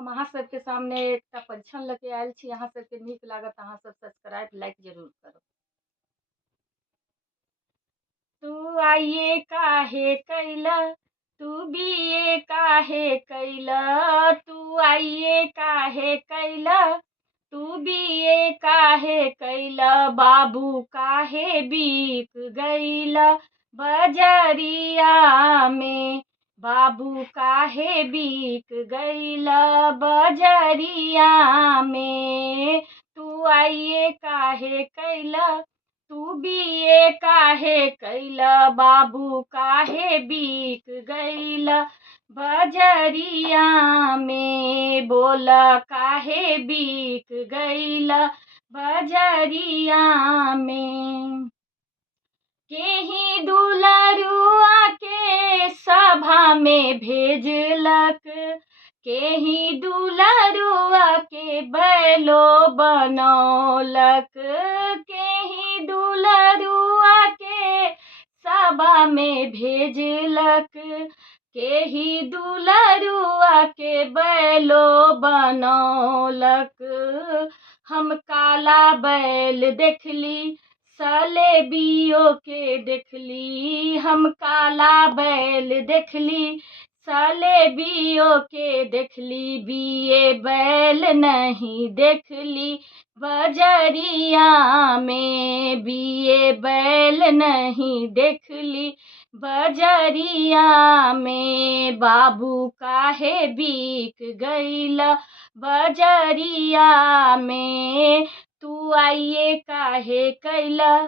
हम अहाँ सबके सामने एकटा परीक्षण लेके आयल छी। अहाँ सबके नीक लागत अहाँ सब सब्सक्राइब लाइक जरूर करो। तू आइए काहे कैला, तू बीए काहे कैला, तू आइए काहे कैला, तू बीए काहे कैला, बाबू काहे बिक गैला बजरिया में, बाबू काहे बिक गैला बजरिया में। तू आइए काहे कैला, तू बीए काहे कैला, बाबू काहे बिक गैला बजरिया में, बोला काहे बिक गैला बजरिया में। केही दुलरुआ के सभा में भेजलक, केही दुलरुआ के बैलो बनौलक, केही दुलरुआ के सभा में भेजलक, केही दुलरुआ के बैलो बनौलक। हम काला बैल देखली सलेबियो के देखली, हम काला बैल देखली सलेबियो के देखली, बिये बैल नहीं देखली बजरिया में, बिये बैल नहीं देखली बजरिया में, बाबू काहे बिक गैला बजरिया में। तू आइए काहे कैला,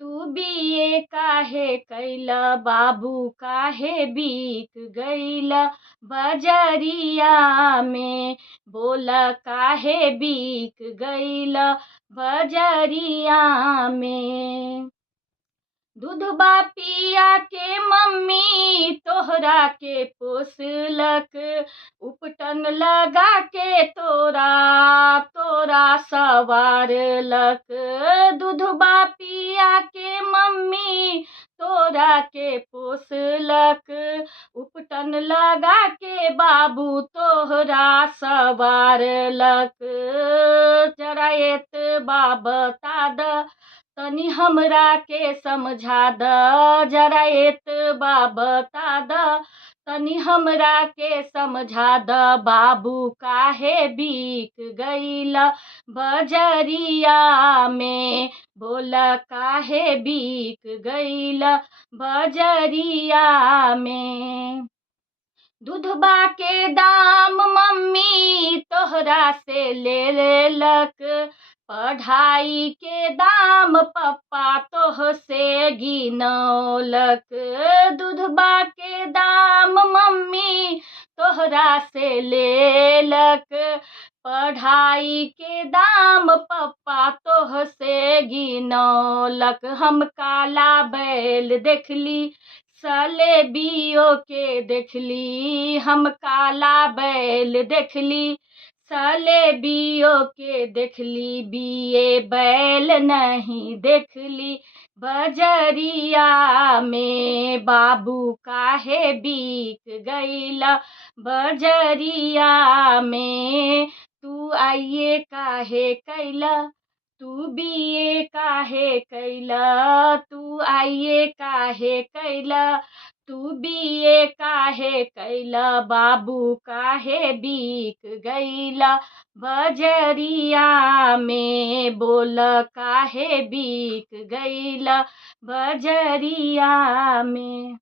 तू बीए काहे कैला, बाबू काहे बिक गैला बजरिया में, बोला काहे बिक गैला बजरिया में। दूधबा पिया के मम्मी तोहरा के पोसलक, उपटन लगा के तोरा सवारलक। दूधबा पिया के मम्मी तोरा के पोसलक, उपटन लगा के बाबू तोहरा सवारलक। जरा एतबा बता द तनी हमरा के समझा द, जरा एतबा बता द तनी हमरा के समझा द, बाबू काहे बिक गैला बजरिया में, बोला काहे बिक गैला बजरिया में। दूधबा के दाम मम्मी तोहरा से ले लेलक, पढ़ाई के दाम पप्पा तोह से गिनौलक। दूधबा के दाम मम्मी तोहरा से लेलक, पढ़ाई के दाम पप्पा तोह से गिनौलक। हम काला बैल देखली सलेबियो के देखली, हम काला बैल देखली सलेबियो के देखली, बिये बैल नहीं देखली बजरिया में, बाबू काहे बिक गैला बजरिया में। तू आइए काहे कैला, तू बीए काहे कैला, तू आइए काहे कैला, तू बीए काहे कैला, बाबू काहे बिक गैला बजरिया में, बोल काहे बिक गैला बजरिया में।